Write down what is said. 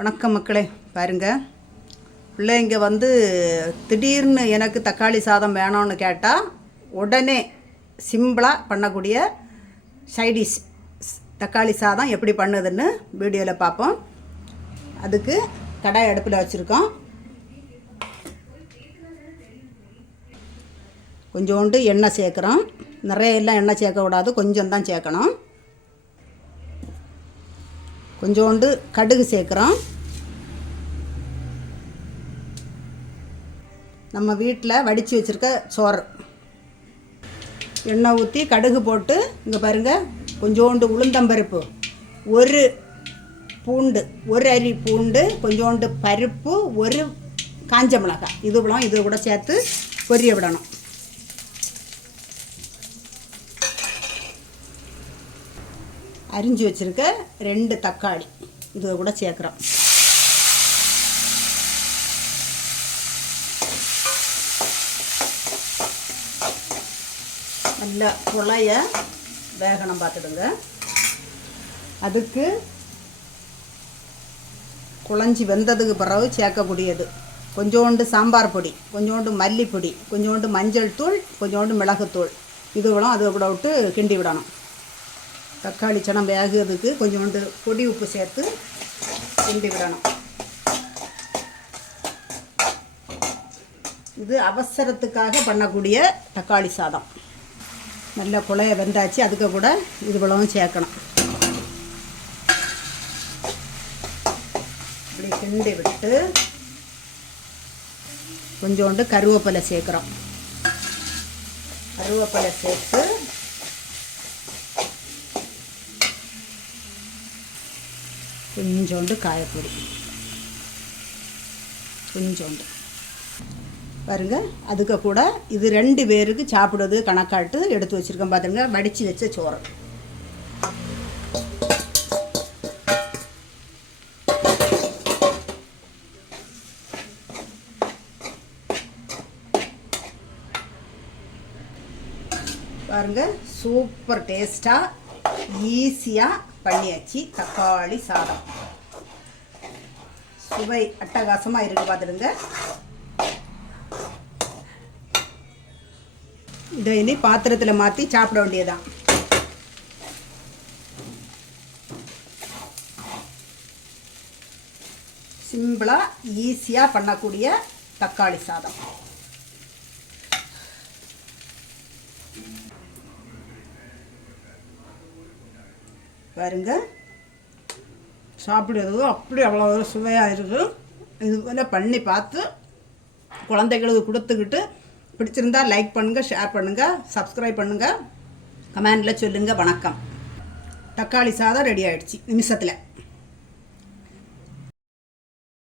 வணக்கம் மக்களே. பாருங்கள், பிள்ளைங்க திடீர்னு எனக்கு தக்காளி சாதம் வேணும்னு கேட்டால் உடனே சிம்பிளாக பண்ணக்கூடிய சைடிஷ் தக்காளி சாதம் எப்படி பண்ணுதுன்னு வீடியோவில் பார்ப்போம். அதுக்கு கடாய் அடுப்பில் வச்சுருக்கோம். கொஞ்சோண்டு எண்ணெய் சேர்க்குறோம். நிறைய எல்லாம் எண்ணெய் சேர்க்கக்கூடாது, கொஞ்சம் தான் சேர்க்கணும். கொஞ்சோண்டு கடுகு சேர்க்குறோம். நம்ம வீட்டில் வடித்து வச்சுருக்க சோறு எண்ணெய் ஊற்றி கடுகு போட்டு, இங்கே பாருங்கள், கொஞ்சோண்டு உளுந்தம்பருப்பு, ஒரு அரி பூண்டு, கொஞ்சோண்டு பருப்பு, ஒரு காஞ்ச மிளகாய், இது கூட சேர்த்து பொரிய விடணும். அரிஞ்சு வச்சுருக்க 2 தக்காளி இது கூட சேர்க்குறோம். நல்லா குழைய வேகணும் பார்த்துடுங்க. அதுக்கு குழஞ்சி வெந்ததுக்கு பிறகு சேர்க்கக்கூடியது கொஞ்சோண்டு சாம்பார் பொடி, கொஞ்சோண்டு மல்லிப்பொடி, கொஞ்சோண்டு மஞ்சள் தூள், கொஞ்சோண்டு மிளகுத்தூள், இதுவெல்லாம் அதை கூட விட்டு கிண்டி விடணும். தக்காளி சனம் வேகிறதுக்கு கொஞ்சோண்டு பொடி உப்பு சேர்த்து கிண்டி விடணும். இது அவசரத்துக்காக பண்ணக்கூடிய தக்காளி சாதம். நல்ல குழைய வெந்தாச்சு. அதுக்கு கூட இதுவளவும் சேர்க்கணும். இப்படி கிண்டி விட்டு கொஞ்சோண்டு கருவேப்பிலை சேர்க்குறோம். கருவேப்பிலை சேர்த்து கொஞ்சோண்டு காயப்பொடி, கொஞ்சோண்டு பாருங்கள். அதுக்கு கூட இது 2 பேருக்கு சாப்பிடுறது கணக்காட்டு எடுத்து வச்சுருக்கோம். பார்த்துங்க, வடித்து வச்ச சோறு. பாருங்கள், சூப்பர் டேஸ்ட்டாக ஈஸியாக பண்ணியாச்சு தக்காளி சாதம். சுவை அட்டகாசமாக இருக்குது. பார்த்துடுங்க. இதை இனி பாத்திரத்தில் மாற்றி சாப்பிட வேண்டியதுதான். சிம்பிளாக ஈஸியாக பண்ணக்கூடிய தக்காளி சாதம். பாருங்க, சாப்பிடுறது அப்படி அவ்வளோ சுவையாக இருக்குது. இது போல் பண்ணி பார்த்து குழந்தைகளுக்கு கொடுத்துக்கிட்டு பிடிச்சிருந்தா லைக் பண்ணுங்கள், ஷேர் பண்ணுங்கள், சப்ஸ்கிரைப் பண்ணுங்கள், கமெண்டில் சொல்லுங்கள். வணக்கம். தக்காளி சாதம் ரெடி ஆகிடுச்சு நிமிஷத்தில்.